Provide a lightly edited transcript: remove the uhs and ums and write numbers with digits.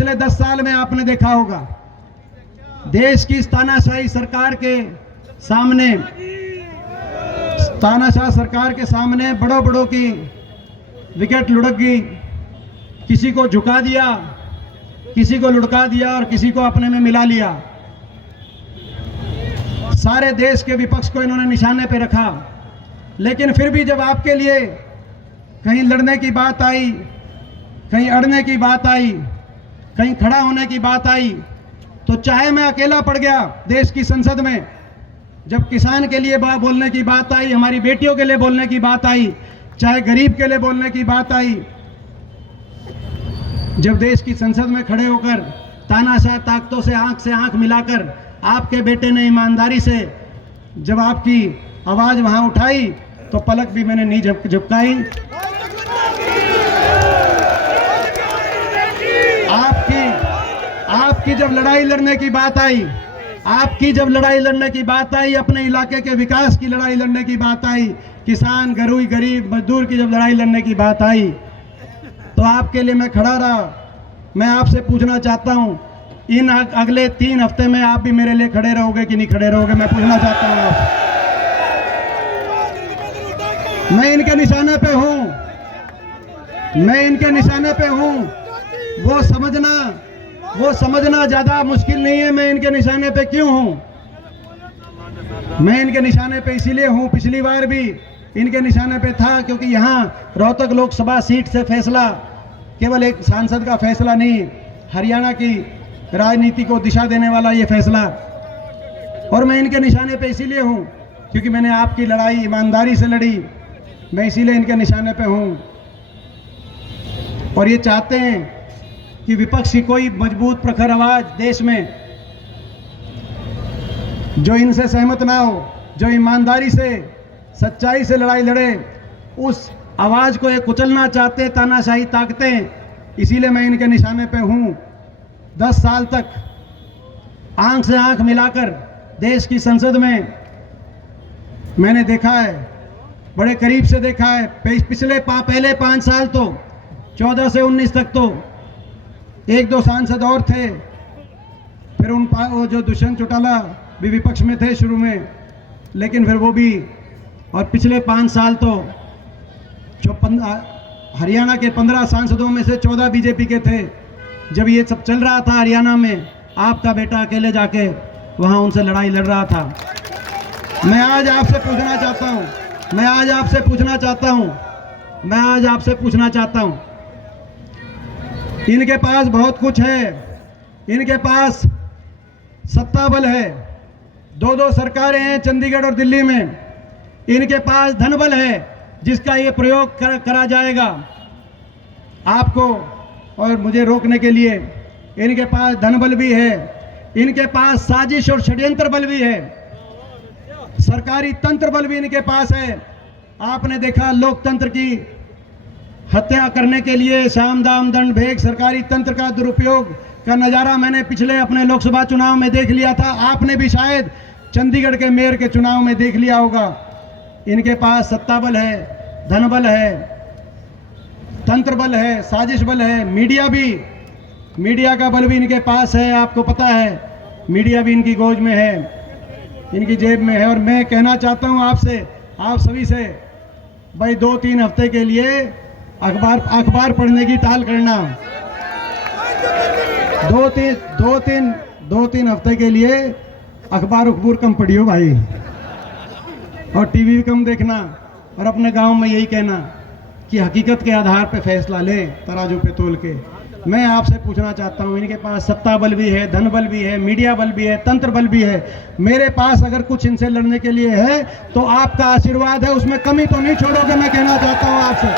पिछले 10 साल में आपने देखा होगा, देश की तानाशाही सरकार के सामने, तानाशाह सरकार के सामने बड़ों बड़ों की विकेट लुढ़क गई। किसी को झुका दिया, किसी को लुढ़का दिया और किसी को अपने में मिला लिया। सारे देश के विपक्ष को इन्होंने निशाने पे रखा। लेकिन फिर भी जब आपके लिए कहीं लड़ने की बात आई, कहीं अड़ने की बात आई, कहीं खड़ा होने की बात आई, तो चाहे मैं अकेला पड़ गया देश की संसद में, जब किसान के लिए बोलने की बात आई, हमारी बेटियों के लिए बोलने की बात आई, चाहे गरीब के लिए बोलने की बात आई, जब देश की संसद में खड़े होकर तानाशाह ताकतों से आंख मिलाकर आपके बेटे ने ईमानदारी से जब आपकी आवाज वहां उठाई, तो पलक भी मैंने नहीं झपकाई। आपकी जब लड़ाई लड़ने की बात आई, आपकी जब लड़ाई लड़ने की बात आई, अपने इलाके के विकास की लड़ाई लड़ने की बात आई, किसान, गरीब मजदूर की जब लड़ाई लड़ने की बात आई, तो आपके लिए मैं खड़ा रहा। मैं आपसे पूछना चाहता हूं, इन अगले 3 हफ्ते में आप भी मेरे लिए खड़े रहोगे कि नहीं खड़े रहोगे? मैं पूछना चाहता हूं आपसे। मैं इनके निशाने पे हूं, मैं इनके निशाने पे हूं। वो समझना ज्यादा मुश्किल नहीं है मैं इनके निशाने पे क्यों हूं। मैं इनके निशाने पे इसीलिए हूं, पिछली बार भी इनके निशाने पे था क्योंकि यहां रोहतक लोकसभा सीट से फैसला केवल एक सांसद का फैसला नहीं, हरियाणा की राजनीति को दिशा देने वाला ये फैसला। और मैं इनके निशाने पे इसीलिए हूं क्योंकि मैंने आपकी लड़ाई ईमानदारी से लड़ी। मैं इसीलिए इनके निशाने पे हूं। और ये चाहते हैं कि विपक्ष की कोई मजबूत प्रखर आवाज देश में जो इनसे सहमत ना हो, जो ईमानदारी से, सच्चाई से लड़ाई लड़े, उस आवाज को ये कुचलना चाहते तानाशाही ताकतें। इसीलिए मैं इनके निशाने पे हूं। 10 साल तक आंख से आंख मिलाकर देश की संसद में मैंने देखा है, बड़े करीब से देखा है। पहले 5 साल तो 14 से 19 तक तो 1-2 सांसद और थे, फिर वो जो दुष्यंत चौटाला भी विपक्ष में थे शुरू में, लेकिन फिर वो भी, और पिछले 5 साल तो हरियाणा के 15 सांसदों में से 14 बीजेपी के थे। जब ये सब चल रहा था हरियाणा में, आपका बेटा अकेले जाके वहां उनसे लड़ाई लड़ रहा था। मैं आज आपसे पूछना चाहता हूं, इनके पास बहुत कुछ है, इनके पास सत्ता बल है, 2-2 सरकारें हैं चंडीगढ़ और दिल्ली में, इनके पास धन बल है जिसका ये प्रयोग करा जाएगा आपको और मुझे रोकने के लिए। इनके पास धन बल भी है, इनके पास साजिश और षड्यंत्र बल भी है, सरकारी तंत्र बल भी इनके पास है। आपने देखा लोकतंत्र की हत्या करने के लिए साम दाम दंड भेद सरकारी तंत्र का दुरुपयोग का नज़ारा मैंने पिछले अपने लोकसभा चुनाव में देख लिया था। आपने भी शायद चंडीगढ़ के मेयर के चुनाव में देख लिया होगा। इनके पास सत्ता बल है, धन बल है, तंत्र बल है, साजिश बल है, मीडिया का बल भी इनके पास है। आपको पता है मीडिया भी इनकी गोद में है, इनकी जेब में है। और मैं कहना चाहता हूं आपसे, आप सभी से, भाई 2-3 हफ्ते के लिए अखबार पढ़ने की टाल करना। 2-3 हफ्ते के लिए अखबार कम पढ़ियो भाई, और टीवी भी कम देखना, और अपने गांव में यही कहना कि हकीकत के आधार पे फैसला ले, तराजू पे तोल के। मैं आपसे पूछना चाहता हूं, इनके पास सत्ता बल भी है, धन बल भी है, मीडिया बल भी है, तंत्र बल भी है। मेरे पास अगर कुछ इनसे लड़ने के लिए है तो आपका आशीर्वाद है, उसमें कमी तो नहीं छोड़ोगे। मैं कहना चाहता हूं आपसे।